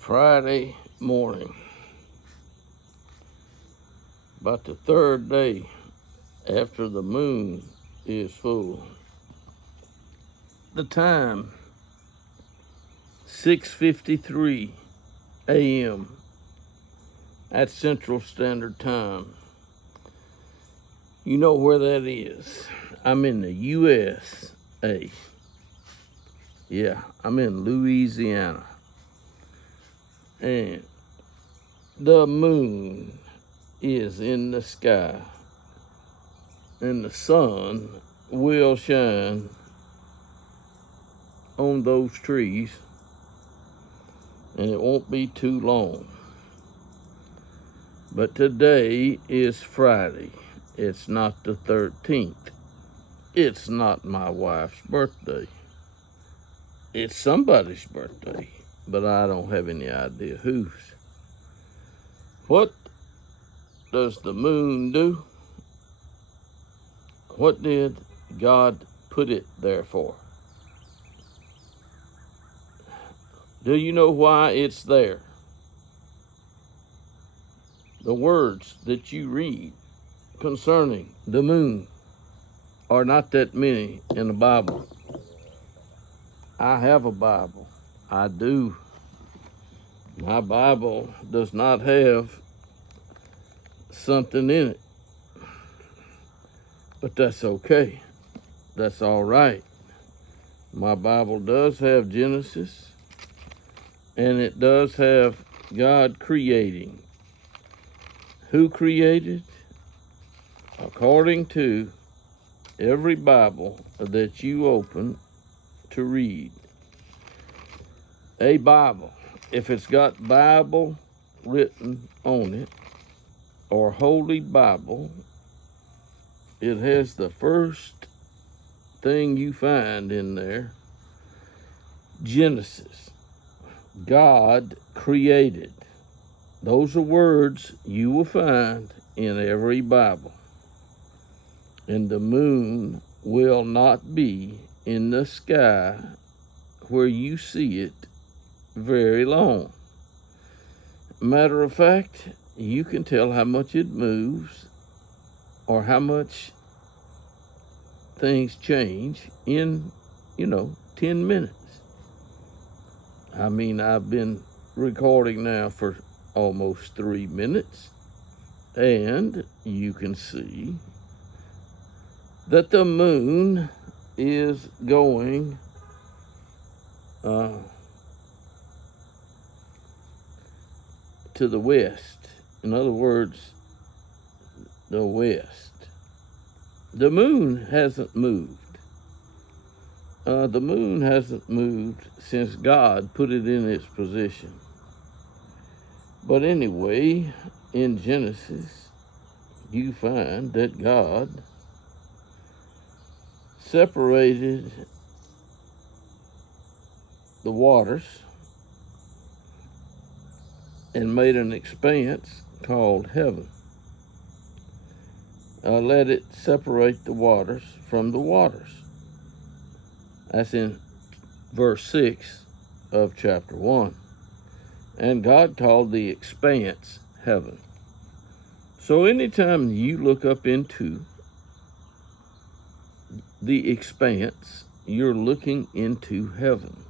Friday morning, about the third day after the moon is full. The time, 6:53 a.m. at Central Standard Time. You know where that is. I'm in the USA. Yeah, I'm in Louisiana. And the moon is in the sky. And the sun will shine on those trees. And it won't be too long. But today is Friday. It's not the 13th. It's not my wife's birthday. It's somebody's birthday, but I don't have any idea whose. What does the moon do? What did God put it there for? Do you know why it's there? The words that you read concerning the moon are not that many in the Bible. I have a Bible. I do. My Bible does not have something in it. But that's okay. That's all right. My Bible does have Genesis, and it does have God creating. Who created? According to every Bible that you open to read. A Bible, if it's got Bible written on it, or Holy Bible, it has the first thing you find in there, Genesis. God created. Those are words you will find in every Bible. And the moon will not be in the sky where you see it very long. Matter of fact, you can tell how much it moves or how much things change in, 10 minutes. I mean, I've been recording now for almost 3 minutes, and you can see that the moon is going to the west. In other words, the west. The moon hasn't moved. The moon hasn't moved since God put it in its position. But anyway, in Genesis, you find that God separated the waters and made an expanse called heaven. Let it separate the waters from the waters. That's in verse 6 of chapter 1. And God called the expanse heaven. So anytime you look up into the expanse, you're looking into heaven.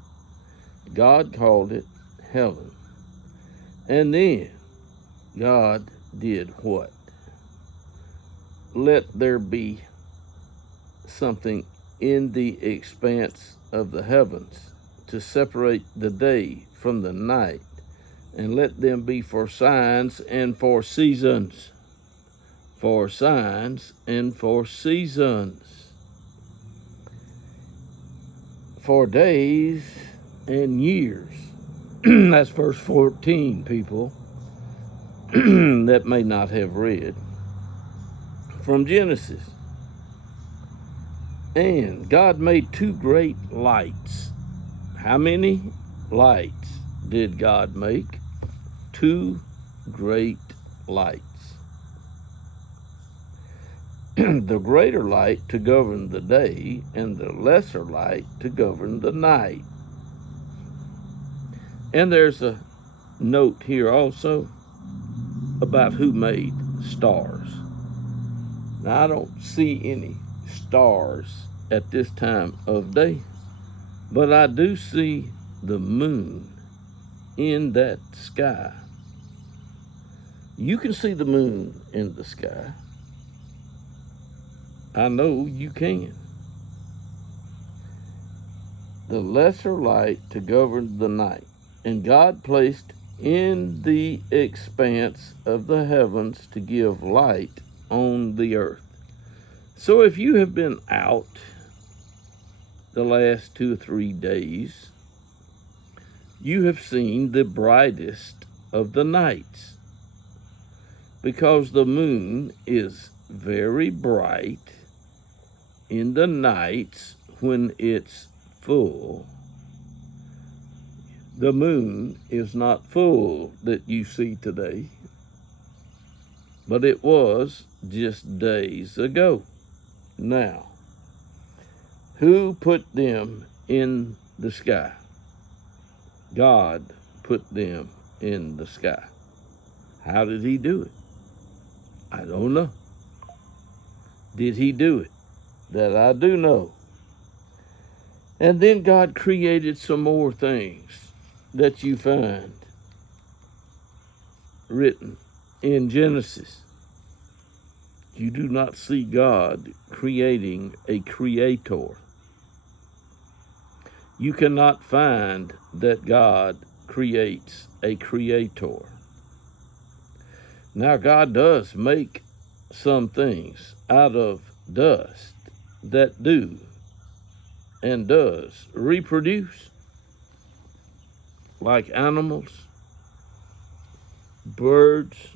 God called it heaven. And then God did what? Let there be something in the expanse of the heavens to separate the day from the night, and let them be for signs and for seasons. For signs and for seasons. For days and years. That's verse 14, people that may not have read from Genesis. And God made 2 great lights. How many lights did God make? 2 great lights. The greater light to govern the day, and the lesser light to govern the night. And there's a note here also about who made stars. Now, I don't see any stars at this time of day, but I do see the moon in that sky. You can see the moon in the sky. I know you can. The lesser light to govern the night, and God placed in the expanse of the heavens to give light on the earth. So if you have been out the last 2 or 3 days, you have seen the brightest of the nights, because the moon is very bright in the nights when it's full. The moon is not full that you see today, but it was just days ago. Now, who put them in the sky? God put them in the sky. How did he do it? I don't know. Did he do it? That I do know. And then God created some more things that you find written in Genesis. You do not see God creating a creator. You cannot find that God creates a creator. Now, God does make some things out of dust that do and does reproduce, like animals, birds.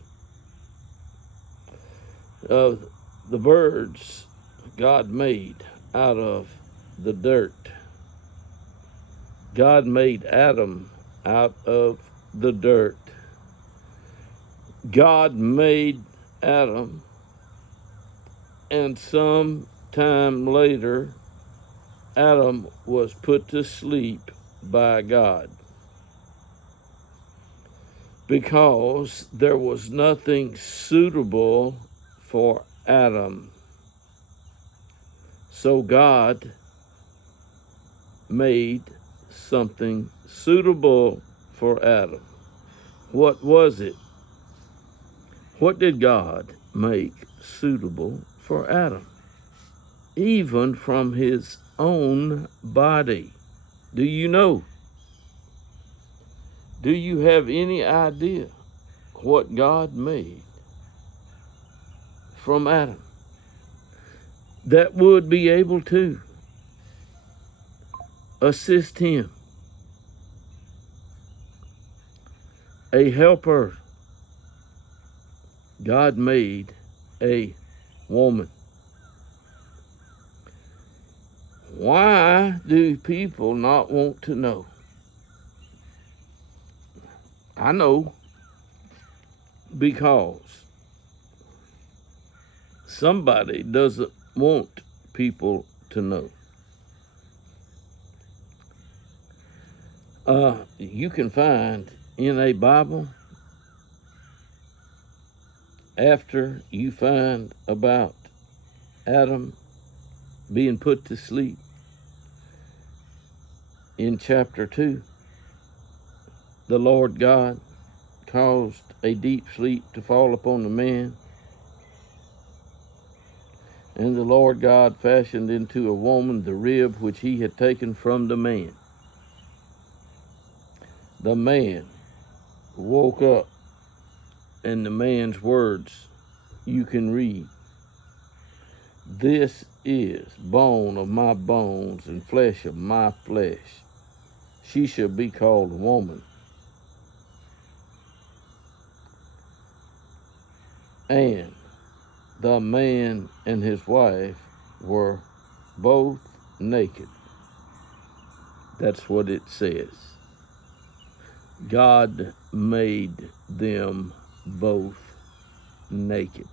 The birds God made out of the dirt. God made Adam out of the dirt. God made Adam, and some time later, Adam was put to sleep by God, because there was nothing suitable for Adam. So God made something suitable for Adam. What was it? What did God make suitable for Adam? Even from his own body. Do you know? Do you have any idea what God made from Adam that would be able to assist him? A helper. God made a woman. Why do people not want to know? I know. Because somebody doesn't want people to know. You can find in a Bible, after you find about Adam being put to sleep, in chapter 2, the Lord God caused a deep sleep to fall upon the man, and the Lord God fashioned into a woman the rib which he had taken from the man. The man woke up, and the man's words you can read. This is bone of my bones and flesh of my flesh. She shall be called woman. And the man and his wife were both naked. That's what it says. God made them both naked.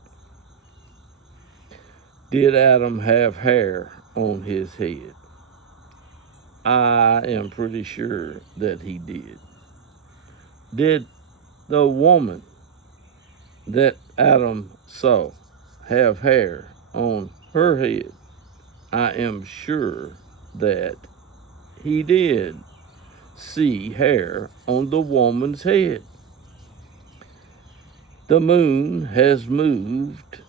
Did Adam have hair on his head? I am pretty sure that he did. Did The woman that Adam saw have hair on her head, I am sure that he did see hair on the woman's head. The moon has moved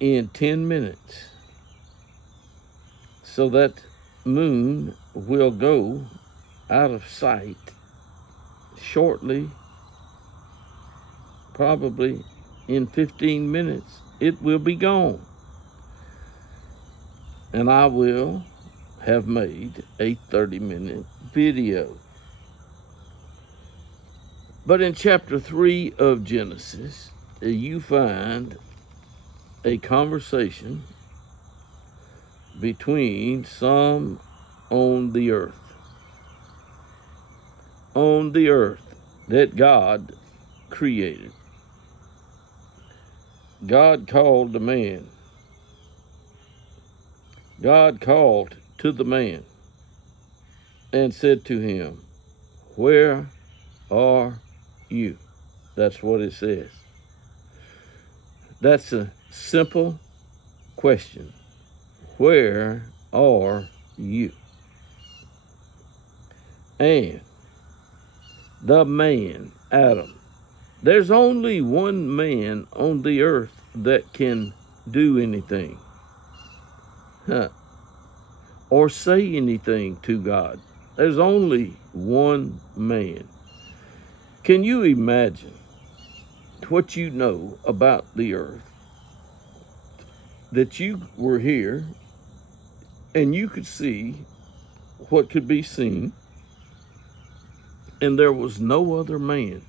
in 10 minutes. So that moon will go out of sight shortly, probably in 15 minutes. It will be gone. And I will have made a 30-minute video. But in chapter 3 of Genesis, you find a conversation between some on the earth that God created. God called the man. God called to the man and said to him, "Where are you?" That's what it says. That's a simple question. Where are you? And the man, Adam, there's only one man on the earth that can do anything, or say anything to God. There's only one man. Can you imagine what you know about the earth? That you were here and you could see what could be seen, and there was no other man,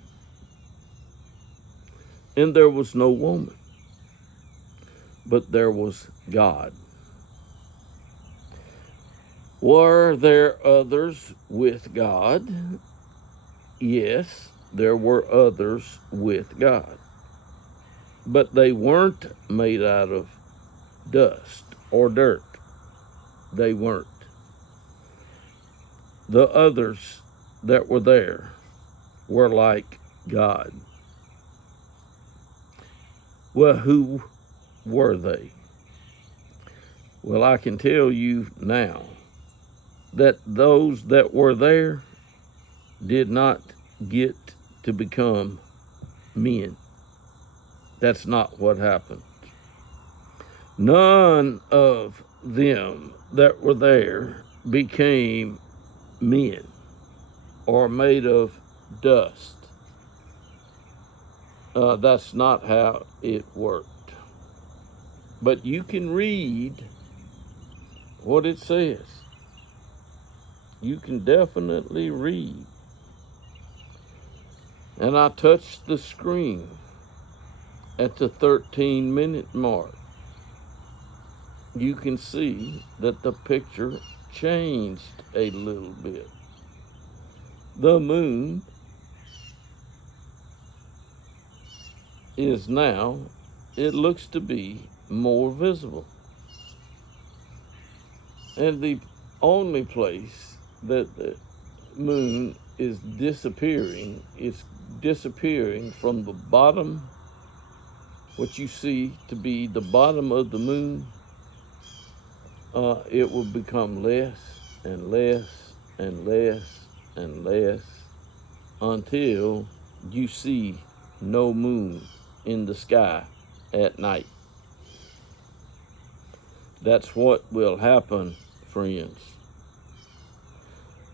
and there was no woman, but there was God. Were there others with God? Yes, there were others with God, but they weren't made out of dust or dirt. They weren't. The others that were there were like God. Well, who were they? Well, I can tell you now that those that were there did not get to become men. That's not what happened. None of them that were there became men or made of dust. That's not how it worked. But you can read what it says. You can definitely read. And I touched the screen at the 13-minute mark. You can see that the picture changed a little bit. The moon is now, it looks to be more visible. And the only place that the moon is disappearing, it's disappearing from the bottom, what you see to be the bottom of the moon. It will become less and less and less and less until you see no moon in the sky at night. That's what will happen, friends.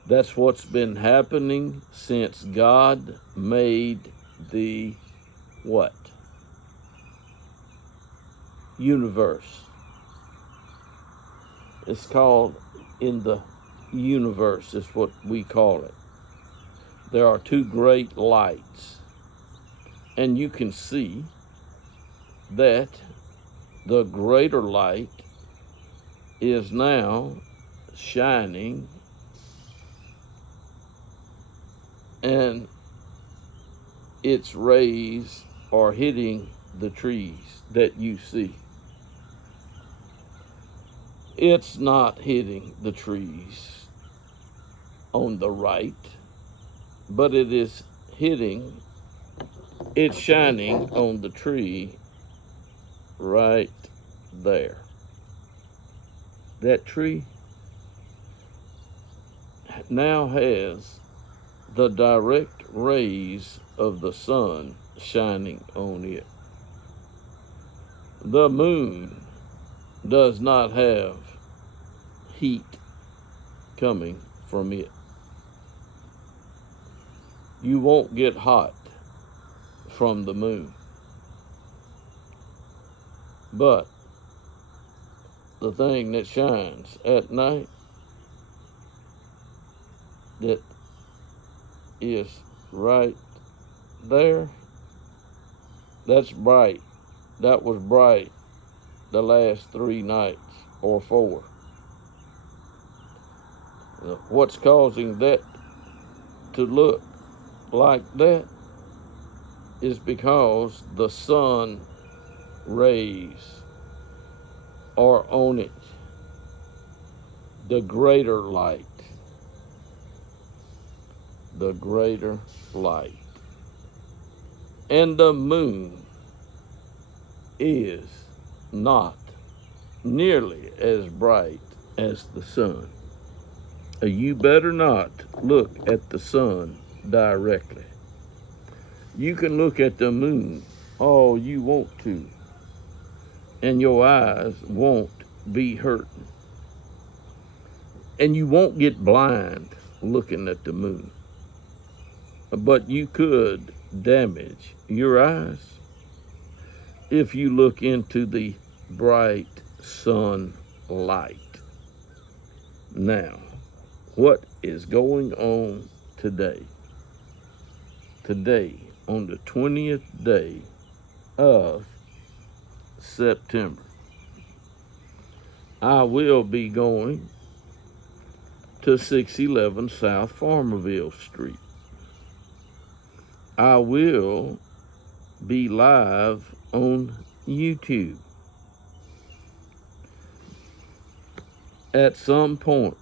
That's what's been happening since God made the what? Universe. It's called in the universe, is what we call it. There are two great lights, and you can see that the greater light is now shining, and its rays are hitting the trees that you see. It's not hitting the trees on the right, but it is hitting, it's shining on the tree right there. That tree now has the direct rays of the sun shining on it. The moon does not have heat coming from it. You won't get hot from the moon. But the thing that shines at night that is right there, that's bright. That was bright the last 3 nights or 4. What's causing that to look like that is because the sun rays are on it, the greater light. The greater light. And the moon is not nearly as bright as the sun. You better not look at the sun directly. You can look at the moon all you want to, and your eyes won't be hurting. And you won't get blind looking at the moon. But you could damage your eyes if you look into the bright sunlight. Now, what is going on today? Today, on the 20th day of September, I will be going to 611 South Farmerville Street. I will be live on YouTube. At some point,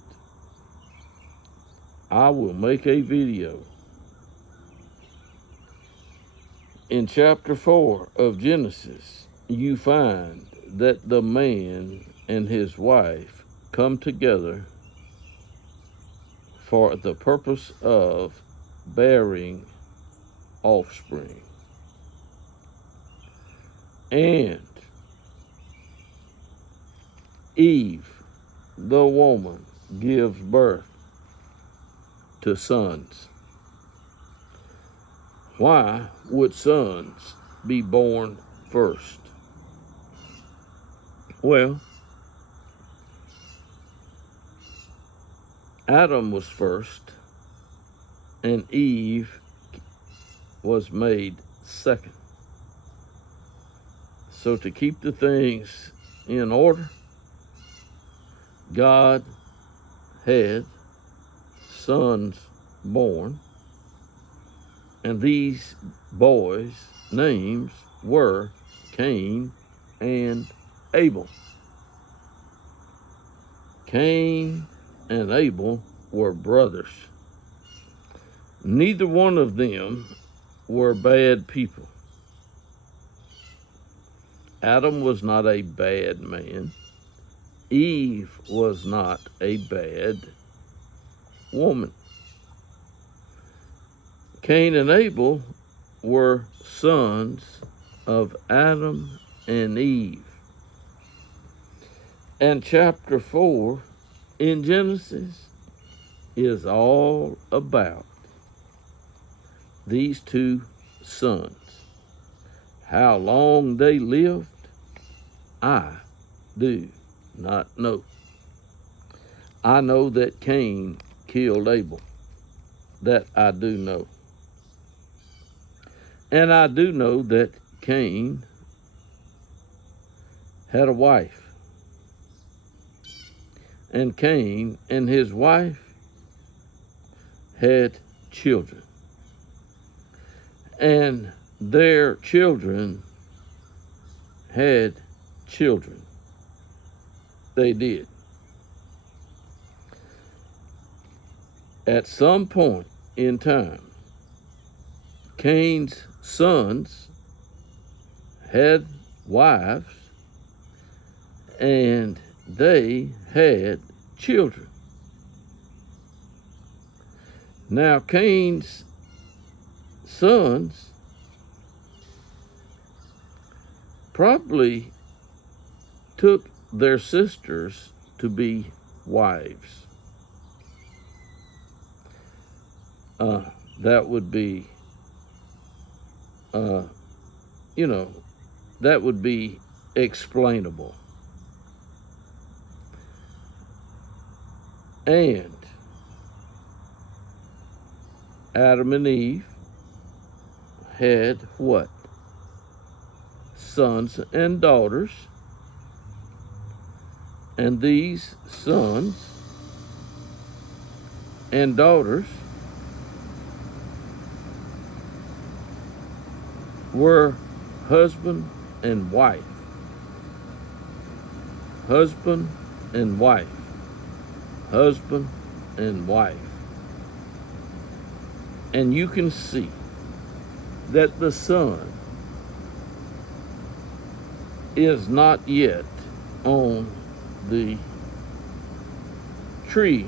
I will make a video. In chapter 4 of Genesis, you find that the man and his wife come together for the purpose of bearing offspring. And Eve, the woman, gives birth to sons. Why would sons be born first? Well, Adam was first, and Eve was made second. So to keep the things in order, God had sons born, and these boys' names were Cain and Abel. Cain and Abel were brothers. Neither one of them were bad people. Adam was not a bad man. Eve was not a bad woman. Cain and Abel were sons of Adam and Eve. And chapter 4 in Genesis is all about these two sons. How long they lived, I do not know. I know that Cain killed Abel. That I do know. And I do know that Cain had a wife. And Cain and his wife had children. And their children had children. They did. At some point in time, Cain's sons had wives, and they had children. Now, Cain's sons probably took their sisters to be wives. That would be, that would be explainable. And Adam and Eve had what? Sons and daughters. And these sons and daughters were husband and wife. Husband and wife. Husband and wife. And you can see that the sun is not yet on the tree,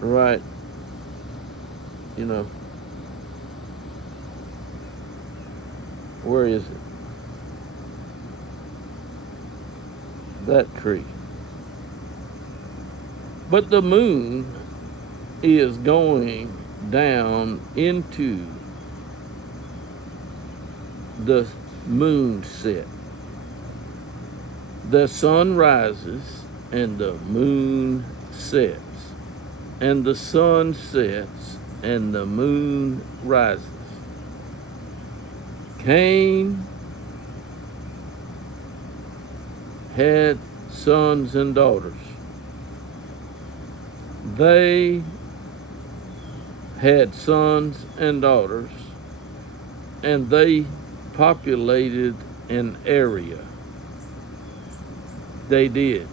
right? Where is it? That tree. But the moon is going down into the moon set. The sun rises and the moon sets, and the sun sets and the moon rises. Cain had sons and daughters. They had sons and daughters, and they populated an area. They did.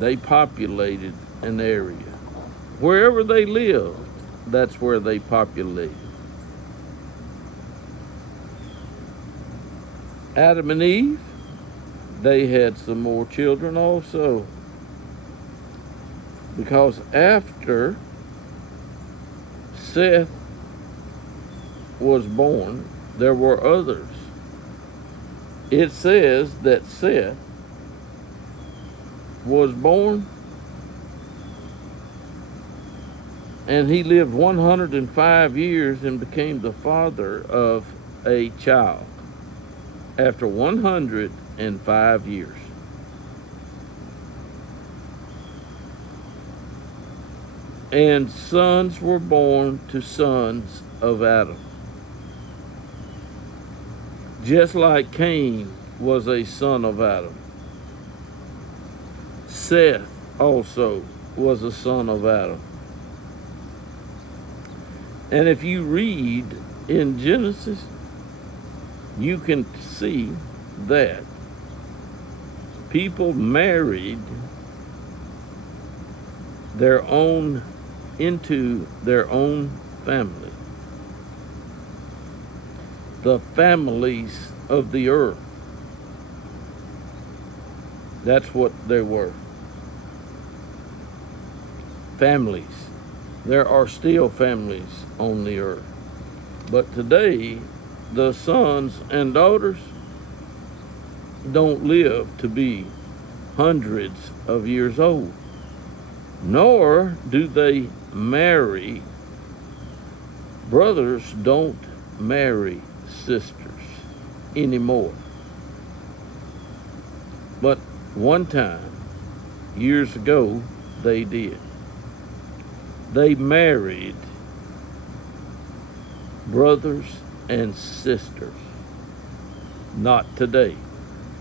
They populated an area. Wherever they lived, that's where they populated. Adam and Eve, they had some more children also. Because after Seth was born, there were others. It says that Seth was born and he lived 105 years and became the father of a child after 105 years. And sons were born to sons of Adam. Just like Cain was a son of Adam, Seth also was a son of Adam. And if you read in Genesis, you can see that people married into their own family. The families of the earth. That's what they were. Families. There are still families on the earth. But today, the sons and daughters don't live to be hundreds of years old, nor do they marry. Brothers don't marry sisters anymore. But one time, years ago, they did. They married brothers and sisters. Not today.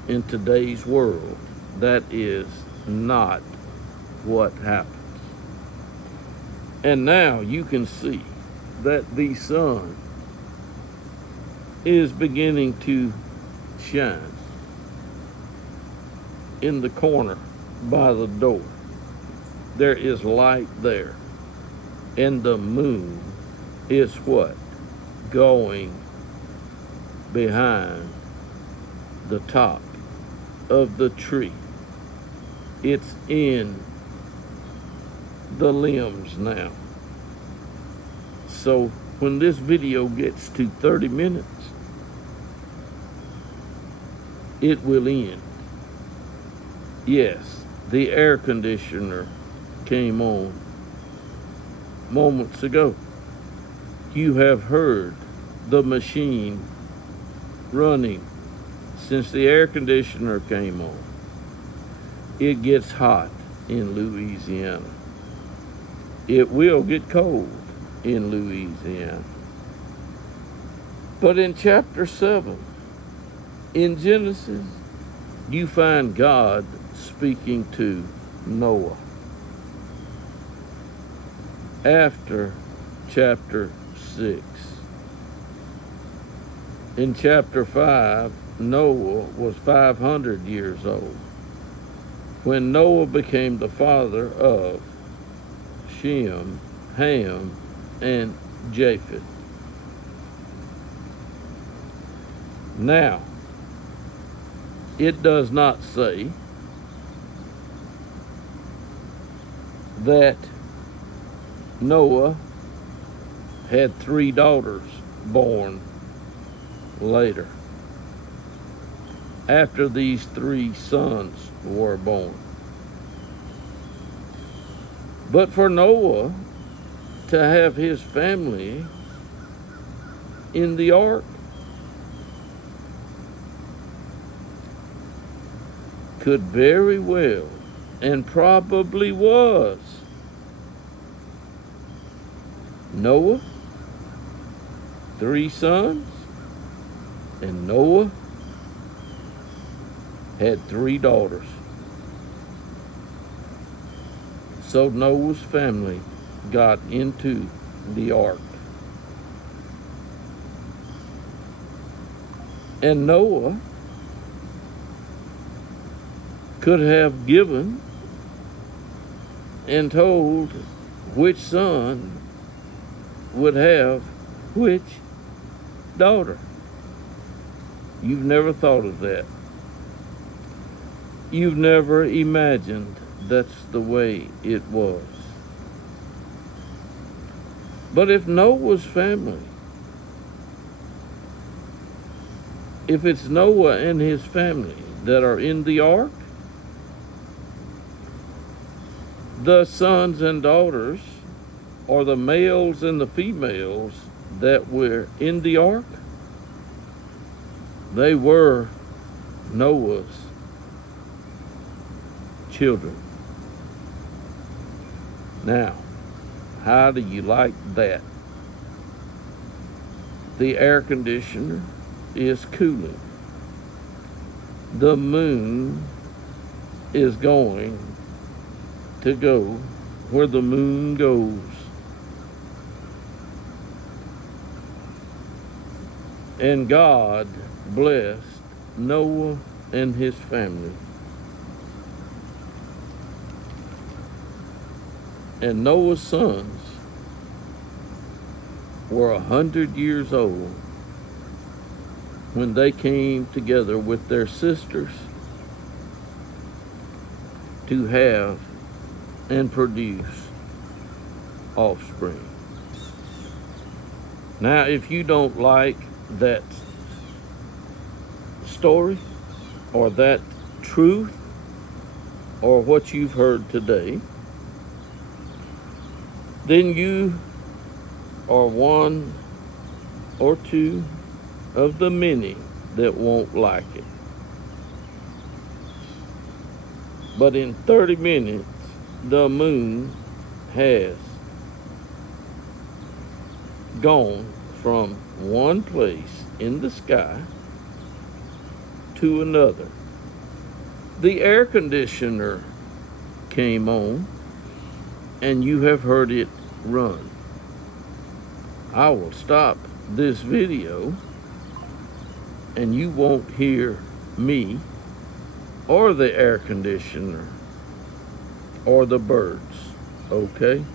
In today's world, that is not what happens. And now you can see that the sun is beginning to shine in the corner by the door. There is light there. And the moon is what? Going behind the top of the tree. It's in the limbs now. So when this video gets to 30 minutes, it will end. Yes, the air conditioner came on moments ago. You have heard the machine running since the air conditioner came on. It gets hot in Louisiana. It will get cold in Louisiana. But in chapter 7, in Genesis, you find God speaking to Noah. After chapter 6. In chapter 5, Noah was 500 years old when Noah became the father of Shem, Ham, and Japheth. Now, it does not say that Noah had 3 daughters born later, after these 3 sons were born. But for Noah to have his family in the ark could very well, and probably was, Noah, 3 sons, and Noah had 3 daughters. So Noah's family got into the ark. And Noah could have given and told which son would have which daughter. You've never thought of that. You've never imagined that's the way it was. But if Noah's family, if it's Noah and his family that are in the ark, the sons and daughters, or the males and the females that were in the ark, they were Noah's children. Now, how do you like that? The air conditioner is cooling. The moon is going to go where the moon goes. And God blessed Noah and his family. And Noah's sons were 100 years old when they came together with their sisters to have and produce offspring. Now, if you don't like that story or that truth or what you've heard today, then you are one or two of the many that won't like it. But in 30 minutes, the moon has gone from one place in the sky to another. The air conditioner came on, and you have heard it run. I will stop this video, and you won't hear me or the air conditioner or the birds, okay?